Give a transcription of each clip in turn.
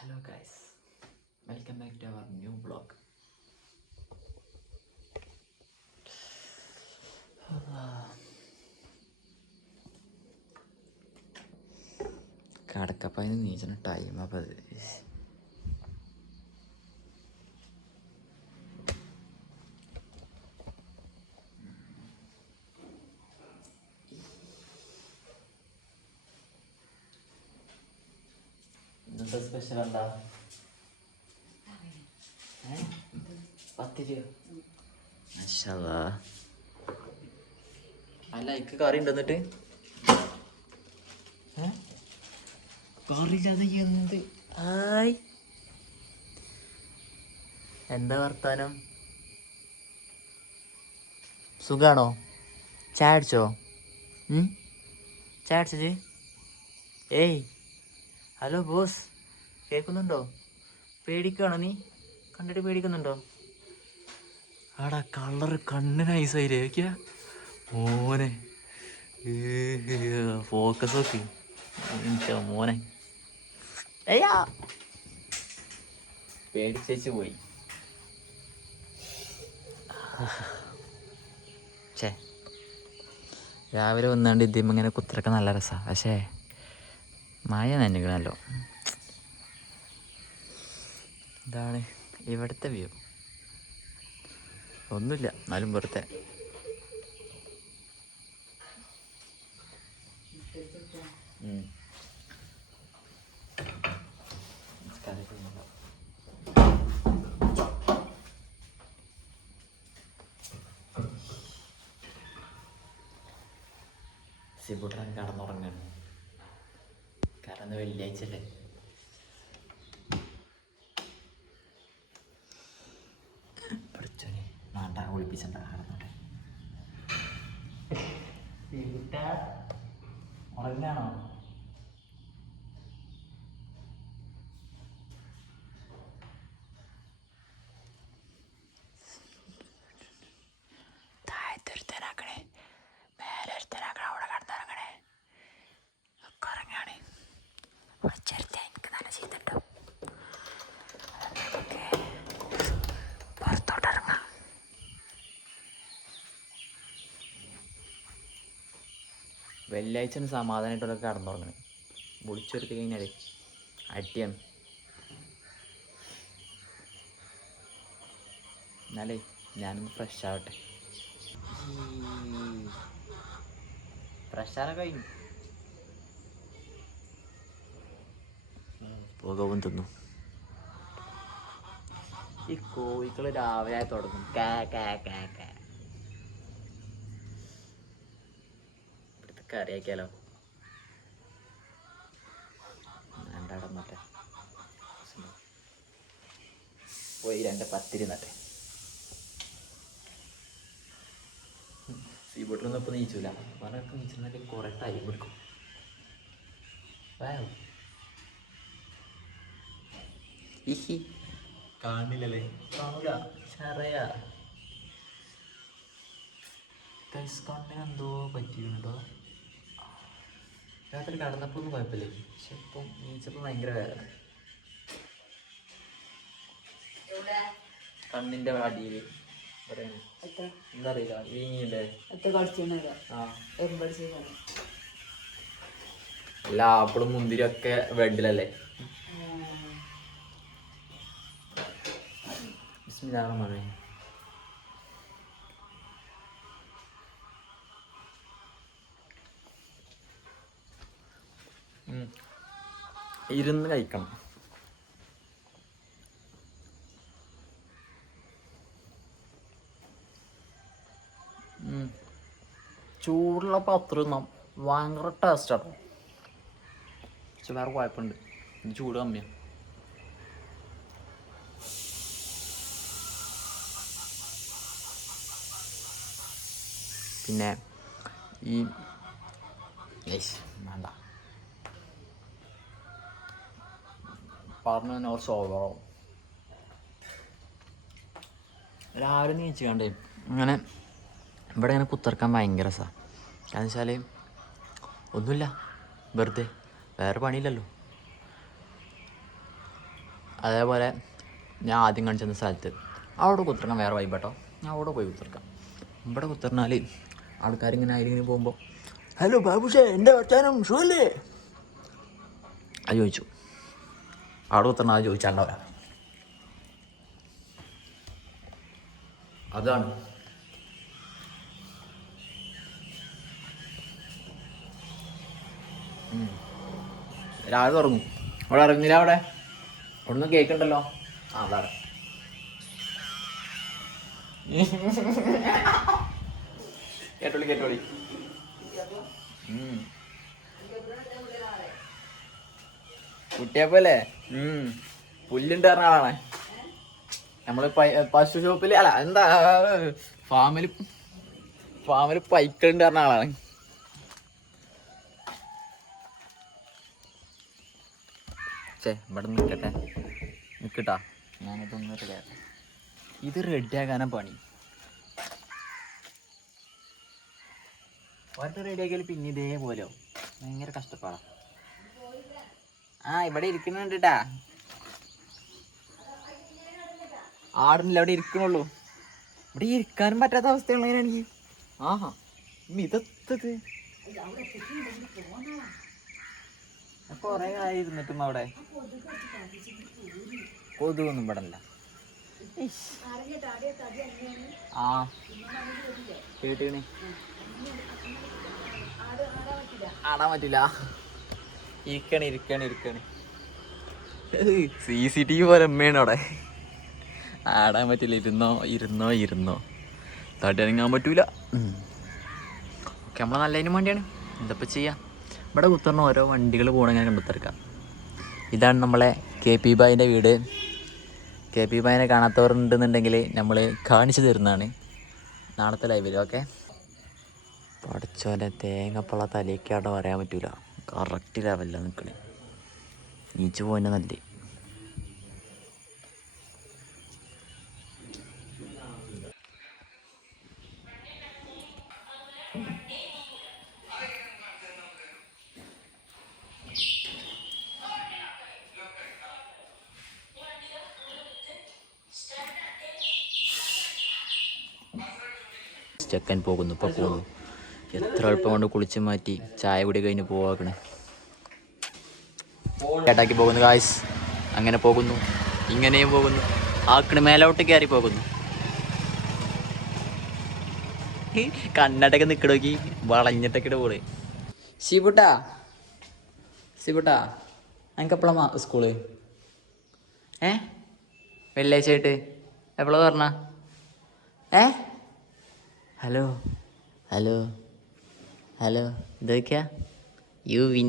Hello guys, welcome back to our new blog. കടക്കപ്പായിന്ന് നീച്ചണ time അപ്പം അത് ഇന്നത്തെ സ്പെഷ്യൽ എന്താ? പത്തിരിയോ? അല്ല, ഇക്ക് കറി ഉണ്ടെന്നിട്ട് കറിയില്ലാതെ എന്ത്? ആയ്, എന്താ വർത്താനം? സുഖാണോ? ചായ അടിച്ചോ? ചായ അടിച്ചേ? ഏയ്, ഹലോ ബോസ്, കേൾക്കുന്നുണ്ടോ? പേടിക്കുകയാണോ നീ? കണ്ടിട്ട് പേടിക്കുന്നുണ്ടോ? ആടാ കളറ് കണ്ണിന് ഐസായില്ലേ മോനെ. ഫോക്കസ് നോക്ക് മോനെ. അയ്യാ, പേടിച്ചേച്ച് പോയി. ഛേ, രാവിലെ വന്നാണ്ട് ഇദ്യം ഇങ്ങനെ കുത്തിരക്ക നല്ല രസമാണ്. പക്ഷേ മഴ നനഞ്ഞിക്കണല്ലോ. ഇതാണ് ഇവിടുത്തെ വ്യൂ. ഒന്നുമില്ല, എന്നാലും വെറുതെ. സിബുട്ടൻ കടന്നുറങ്ങാണ്. കാരണം വെള്ളിയാഴ്ച അല്ലേ. പഠിച്ചോനെ വേണ്ട, ഒളിപ്പിച്ചണ്ട, കടന്നോട്ടെ. സിബുട്ട ഉറങ്ങാണോ? താഴത്തൊരുത്തനാക്കണേ, മേലെ ഒരുത്തനാക്കണേ, അവിടെ കടന്നിറങ്ങണേ. ഒക്കെ ഉറങ്ങാണ്. ചെറുത്ത എനിക്ക് നല്ല ചെയ്തിട്ടോ. നമുക്ക് പുറത്തോട്ടിറങ്ങാം. വെള്ളിയാഴ്ച സമാധാനമായിട്ടുള്ളൊക്കെ കടന്നുറങ്ങണേ. വിളിച്ചെടുത്ത് കഴിഞ്ഞാൽ അടിയാണ്. എന്നാലേ ഞാനൊന്ന് ഫ്രഷ് ആവട്ടെ. ഫ്രഷ് ആകാൻ കഴിഞ്ഞു. പുകവും തിന്നു. ഈ കോഴികൾ രാവിലെ തുടങ്ങും ഇവിടുത്തെ കറിയാക്കിയാലോ? വേണ്ടടന്നട്ടെ, പോയി 2 പത്തിരി നട്ടെ. സീബോട്ടിലൊന്നും ഇപ്പം നീച്ചൂല. അവനൊക്കെ നീച്ചെന്നാൽ കുറേ ടൈം എടുക്കും. കാണില്ലല്ലേ? കാണൂല, ചെറിയ കണ്ണിന് എന്തോ പറ്റിയിട്ടുണ്ടോ? രാത്രി കടന്നപ്പോഴൊന്നും കുഴപ്പമില്ലേ, പക്ഷെ ഇപ്പം നീച്ചപ്പോൾ ഭയങ്കര വേദന. കണ്ണിൻ്റെ അടിയിൽ എന്താ അറിയില്ല, വീങ്ങിയില്ലേ? അല്ല, ആപ്പിളും മുന്തിരി ഒക്കെ ബെഡിലല്ലേ. ബിസ്മില്ലാഹിർറഹ്മാനിർറഹീം. ഇരുന്ന് കഴിക്കണം. ചൂടുള്ള പത്രം ഭയങ്കര ടേസ്റ്റാട്ടോ. പക്ഷെ വേറെ കുഴപ്പമുണ്ട്, ചൂട് കമ്മിയാണ്. പിന്നെ ഈ വേണ്ട പറഞ്ഞു തന്നെ കുറച്ച് ഓവറാവും. രാവിലെ നീച്ച് കണ്ടേ അങ്ങനെ ഇവിടെ ഇങ്ങനെ കുത്തിറക്കാൻ ഭയങ്കര രസമാണ്. കാരണം വെച്ചാൽ ഒന്നുമില്ല, വെറുതെ, വേറെ പണിയില്ലല്ലോ. അതേപോലെ ഞാൻ ആദ്യം കാണിച്ചിരുന്ന സ്ഥലത്ത് അവിടെ കുത്തിറക്കാൻ വേറെ വൈബട്ടോ. ഞാൻ അവിടെ പോയി കുത്തിറക്കാം. ഇവിടെ കുത്തിറന്നാൽ ആൾക്കാരിങ്ങനെ അതിലിങ്ങനെ പോകുമ്പോൾ ഹലോ ബാബുഷേ എൻ്റെ വർത്താനം ഷൂല്ലേ അത് ചോദിച്ചു. അവിടെ കുത്തിറന്ന അത് ചോദിച്ചാണ്ടവരാ. അതാണ് രാവിലെ തുറന്നു. അവിടെ ഇറങ്ങുന്നില്ല. അവിടെ ഒന്നും കേൾക്കണ്ടല്ലോ. ആ അവിടെ കേട്ടോളി കേട്ടോളി. കുട്ടിയപ്പല്ലേ പുല്ലുണ്ട് പറഞ്ഞ ആളാണ്. നമ്മള് പശു ഷോപ്പില് അല്ല എന്താ ഫാമില് പൈക്കളുണ്ട് പറഞ്ഞ ആളാണ്. ഇവിടെ നിക്കട്ടാ ഞാനിതൊന്നും റെഡിയാക്കാം. ഇത് റെഡിയാക്കാനാ പണി. ഒരെണ്ണം റെഡിയാക്കിയാൽ പിന്നെ ഇതേപോലെയോ ഭയങ്കര കഷ്ടപ്പാടാ. ഇവിടെ ഇരിക്കുന്നുണ്ടാ. ആടുന്നില്ല, അവിടെ ഇരിക്കണുള്ളൂ. ഇവിടെ ഇരിക്കാനും പറ്റാത്ത അവസ്ഥയുള്ളതിനാണെങ്കിൽ മിതത്തത് കൊറേ ആയി ഇരുന്നിട്ടും അവിടെ കൊതുകൊന്നും പെടല്ല. കേട്ടീണ് ആടാൻ പറ്റില്ല. ഇരിക്കണ് CCTV പോലെ അമ്മയാണ് അവിടെ. ആടാൻ പറ്റില്ല. ഇരുന്നോ തട്ടി ഇറങ്ങാൻ പറ്റൂല. ഓക്കെ, നമ്മളെ നല്ലതിനും വേണ്ടിയാണ്. എന്താ ചെയ്യാം. ഇവിടെ കുത്തറിന് ഓരോ വണ്ടികൾ പോകണമെങ്കിൽ കണ്ടെത്തിറക്കാം. ഇതാണ് നമ്മളെ KP ബായിൻ്റെ വീട്. KP ബായിനെ കാണാത്തവരുണ്ടെന്നുണ്ടെങ്കിൽ നമ്മൾ കാണിച്ചു തരുന്നതാണ് നാളത്തെ ലൈവിൽ. ഓക്കെ. പഠിച്ചോലെ തേങ്ങപ്പുള്ള തലേക്കാട്ടോ പറയാൻ പറ്റൂല. കറക്റ്റ് ലെവലിലാണ് നിൽക്കണേ. നീച്ചു പോയിൻ്റെ നല്ല ചെക്കൻ പോകുന്നു. ഇപ്പോൾ പോകുന്നു. എത്ര എളുപ്പം കൊണ്ട് കുളിച്ച് മാറ്റി ചായ കൂടി കഴിഞ്ഞ് പോവാക്കണേ. കേട്ടാക്കി പോകുന്നു ഗായ്സ്. അങ്ങനെ പോകുന്നു, ഇങ്ങനെയും പോകുന്നു. ആക്കണ് മേലോട്ട് കയറി പോകുന്നു. കണ്ണടൊക്കെ നിൽക്കണോക്കി വളഞ്ഞിട്ടൊക്കെ പോള്. ശിബുട്ടാ എനിക്കെപ്പോഴാ സ്കൂള്? വെള്ളിയാഴ്ച ആയിട്ട് എപ്പോഴാ പറഞ്ഞ? ഹലോ ഇതൊക്കെയാ യു വിൻ.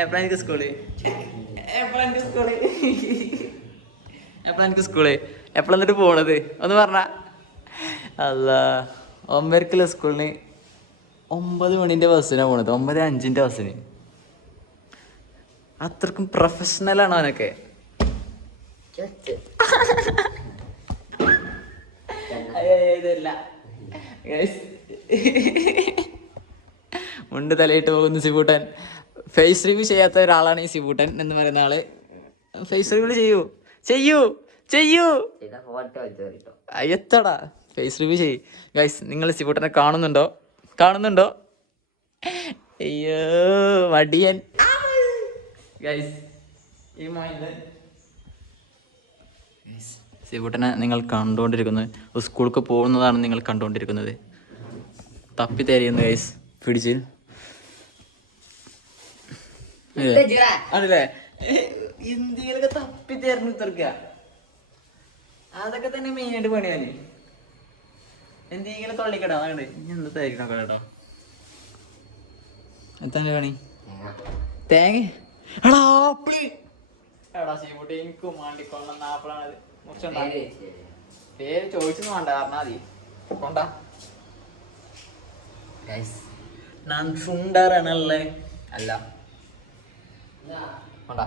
എപ്പോഴാ എനിക്ക് സ്കൂള്? എപ്പോഴാ എന്നിട്ട് പോണത് ഒന്ന് പറഞ്ഞ. അല്ല 9:00 സ്കൂളിന് 9 മണിൻ്റെ ബസ്സിനാണ് പോണത്. 9:05 ബസ്സിന്. അത്രക്കും പ്രൊഫഷണലാണ് അവനൊക്കെ. മുണ്ട് തലയിട്ട് പോകുന്നു സിബൂട്ടൻ. ഫേസ് റിവ്യൂ ചെയ്യാത്ത ഒരാളാണ് ഈ സിബൂട്ടൻ എന്ന് പറയുന്ന ആള്. ഫേസ് റിവ്യൂ ചെയ്യൂ എത്തടാ. ഫേസ് റിവ്യൂ ചെയ്യ് ഗൈസ്. നിങ്ങൾ സിബൂട്ടനെ കാണുന്നുണ്ടോ? അയ്യോ വടിയൻ ഗൈസ്. ഈ സിബൂട്ടനെ നിങ്ങൾ കണ്ടുകൊണ്ടിരിക്കുന്നത്, സ്കൂൾക്ക് പോകുന്നതാണ് നിങ്ങൾ കണ്ടുകൊണ്ടിരിക്കുന്നത്. തപ്പി തരിയുന്നു ഗൈസ്. പിടിച്ച് ആണല്ലേ ഇന്ത്യയിലൊക്കെ തപ്പി തരുന്നു തീർക്കുക. അതൊക്കെ തന്നെ മെയിനായിട്ട് പണിയാണ്. എന്തെങ്കിലും തൊള്ളിക്കടാ അങ്ങോട്ട് ഇനി എന്താ തരിക്കണം കേട്ടോ. എത്താൻ പണി തേങ്ങ എടാ ശിവട്ടി എനിക്ക് മാണ്ടിക്കൊള്ളുന്ന ആപ്പിളാണത്. മുറിച്ചുണ്ടാ പേര് ചോദിച്ചൊന്നും വേണ്ട പറഞ്ഞാ മതി. കൊണ്ടാ ഞാൻ സുണ്ടറാണല്ലേ. അല്ല കൊണ്ടാ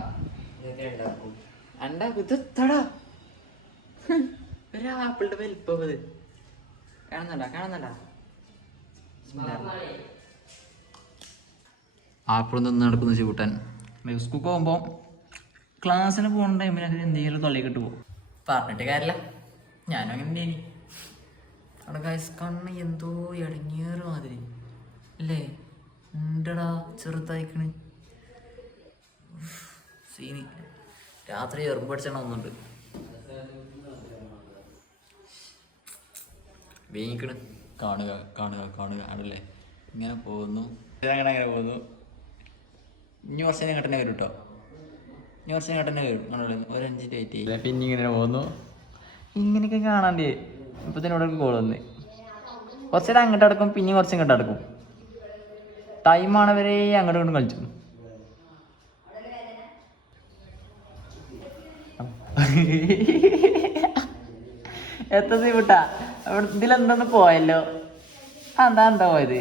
ഉണ്ടാക്കും. ഇതെത്തടാ ഒരാപ്പിളുടെ വലിപ്പം. ഇത് കാണുന്നുണ്ടാ ആപ്പിൾ നിന്ന് നടക്കുന്ന ചൂട്ടാൻ സ്കൂൾക്ക് പോകുമ്പോൾ ക്ലാസ്സിന് പോകുന്ന ടൈമിനൊക്കെ എന്തെങ്കിലും തൊള്ളിക്കിട്ട് പോകും. പറഞ്ഞിട്ട് കാര്യമില്ല, ഞാനും അങ്ങനെ തന്നെയാണ്. അവിടെ ഗൈസ് കണ്ണ് എന്തോ ഇടങ്ങേറ് മാതിരി അല്ലേ, ഉണ്ടടാ ചെറുതായിക്കണ് സീനി. രാത്രി എറുമ്പ് അടിച്ചണ ഒന്നുണ്ട് വേങ്ങിക്കണ്. കാണുക കാണുക കാണുക ആണല്ലേ, ഇങ്ങനെ പോകുന്നു. അങ്ങനെ പോകുന്നു. ഇനി കുറച്ച് നേരം കട്ടന്നെ വരും കേട്ടോ, ഇനി കുറച്ച് നേരം കട്ടന്നെ വരും. ആണല്ലേ, ഒരു 5 മിനിറ്റ് വെയിറ്റ് ചെയ്യില്ല. പിന്നെ ഇങ്ങനെ പോകുന്നു. ഇങ്ങനെയൊക്കെ കാണാണ്ടേ ഇപ്പൊ തന്നെ ഇവിടെ കോൾ വന്ന് കുറച്ച് നേരം അങ്ങോട്ട് അടക്കും, പിന്നെ കുറച്ച് ഇങ്ങോട്ട് അടക്കും. ടൈമാണവരെ അങ്ങോട്ടും ഇങ്ങോട്ടും കളിച്ചു. എത്ര സീവിട്ടാ അവിടെ ഇതിലെന്തൊന്ന് പോയല്ലോ. എന്താ പോയത്?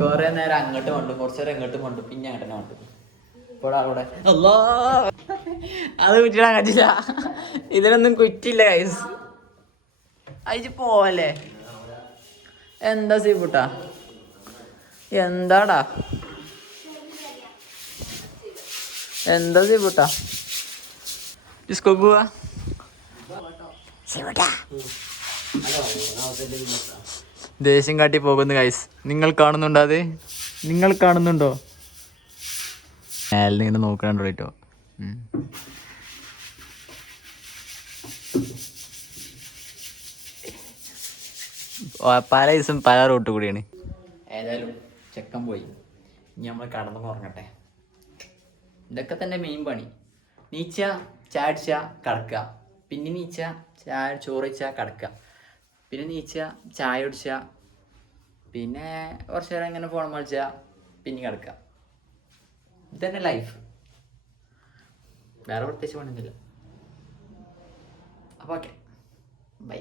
കൊറേ നേരം അങ്ങോട്ട് മണ്ടും, കുറച്ചു നേരം ഇങ്ങോട്ട് മണ്ടും, പിന്നെ അങ്ങോട്ട് മണ്ടും. ഇപ്പോഴാ അവിടെ അത് കുറ്റിടാൻ പറ്റില്ല, ഇതിലൊന്നും കുറ്റില്ല ഗൈസ്. അയച്ച് പോവല്ലേ. എന്താ സീപൂട്ടാ, എന്താടാ എന്താ സീപൂട്ടാ? സ്കൂൾ പോവാ ദേഷ്യം കാട്ടി പോകുന്നു ഗൈസ്. നിങ്ങൾ കാണുന്നുണ്ടോ? അത് നിങ്ങൾ കാണുന്നുണ്ടോ? മേലിൽ ഇങ്ങനെ നോക്കണുണ്ടോ കേട്ടോ. പല ദിവസം പല റൂട്ട് കൂടിയാണ്. ഏതായാലും ചെക്കൻ പോയി, ഇനി നമ്മൾ കടന്നു ഉറങ്ങട്ടെ. ഇതൊക്കെ തന്നെ മെയിൻ പണി. നീച്ച ചായ അടിച്ച കിടക്കുക, പിന്നെ നീച്ച ചോറ് വെച്ചാൽ കിടക്കുക, പിന്നെ നീച്ച ചായ കുടിച്ച, പിന്നെ കുറച്ച് നേരം ഇങ്ങനെ ഫോൺ കളിച്ചാൽ പിന്നെ കിടക്കുക. ഇതന്നെ ലൈഫ്, വേറെ പ്രത്യേകിച്ച് പണിയൊന്നുമില്ല. അപ്പോൾ ഓക്കെ, ബൈ.